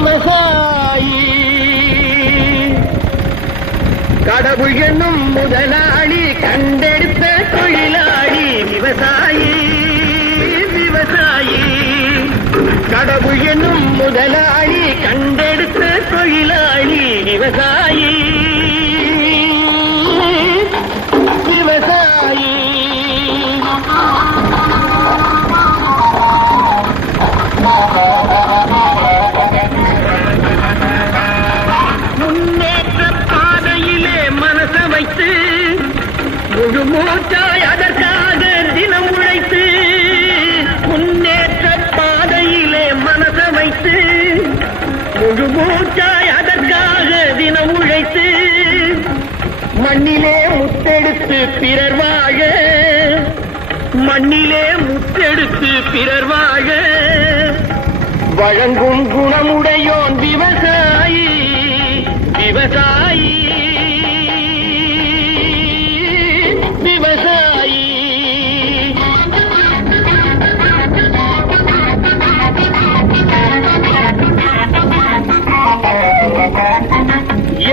விவசாயி. கடவுள் என்னும் முதலாளி கண்டெடுத்த தொழிலாளி விவசாயி. விவசாயி கடவுள் என்னும் முதலாளி கண்டெடுத்த தொழிலாளி விவசாயி. விவசாயி முன்னேற்ற பாதையிலே மனச வைத்து முழு மூச்சாய் அதற்காக தினம் உழைத்து. முன்னேற்ற பாதையிலே மனச வைத்து முழு மூச்சாய் அதற்காக தினம் உழைத்து. மண்ணிலே முத்தெடுத்து பிறர் வாழ. மண்ணிலே முத்தெடுத்து பிறர் வாழ வழங்கும் குணமுடையோன் விவசாயி. விவசாயி விவசாயி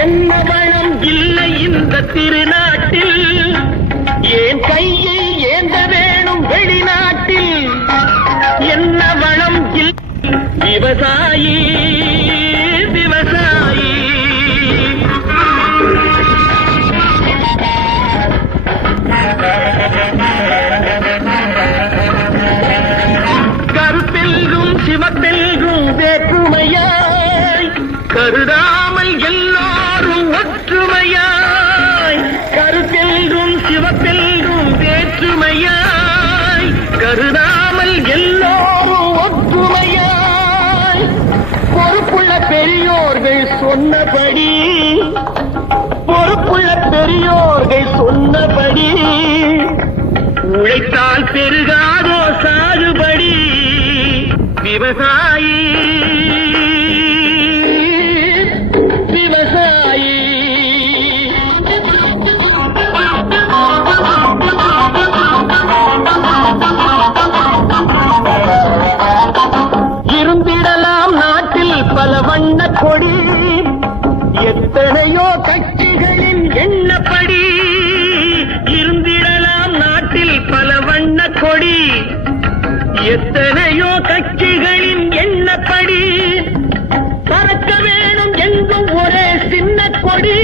என்ன வளம் இல்லை இந்த திருநாட்டில், ஏன் கையை ஏந்த வேணும் வெளிநாட்டில். என்ன வளம் இல்லை விவசாயி. விவசாயி கருப்பெல்கும் சிவப்பெல்கும் வேற்றுமையாய் கருதாமல் எல்லாரும் ஒற்றுமையாய். கருப்பெல்கும் சிவப்பெல்கும் வேற்றுமையாய் கருதாமல் எல்லோரும் ஒற்றுமையாய். பொறுப்புள்ள பெரியோர்கள் சொன்னபடி. பொறுப்புள்ள பெரியோர்கள் சொன்னபடி உழைத்தால் பெருகாதோ சாகுபடி. விவசாயி விவசாயி இருந்திடலாம் நாட்டில் பல வண்ண கொடி. எத்தனையோ கட்சிகளின் எண்ணப்படி. இருந்திடலாம் நாட்டில் பல வண்ண கொடி. எத்தனையோ கட்சிகளின் எண்ணப்படி. பறக்க வேணும் எங்கும் ஒரே சின்ன கொடி.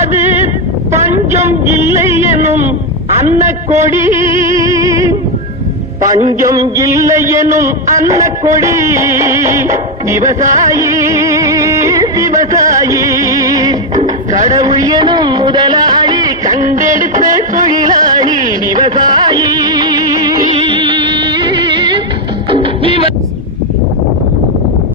அது பஞ்சம் இல்லை எனும் அன்னக்கொடி. பஞ்சம் இல்லை எனும் அன்னக்கொடி. விவசாயி விவசாயி கடவுள் எனும் முதலாளி கண்டெடுத்த தொழிலாளி விவசாயி.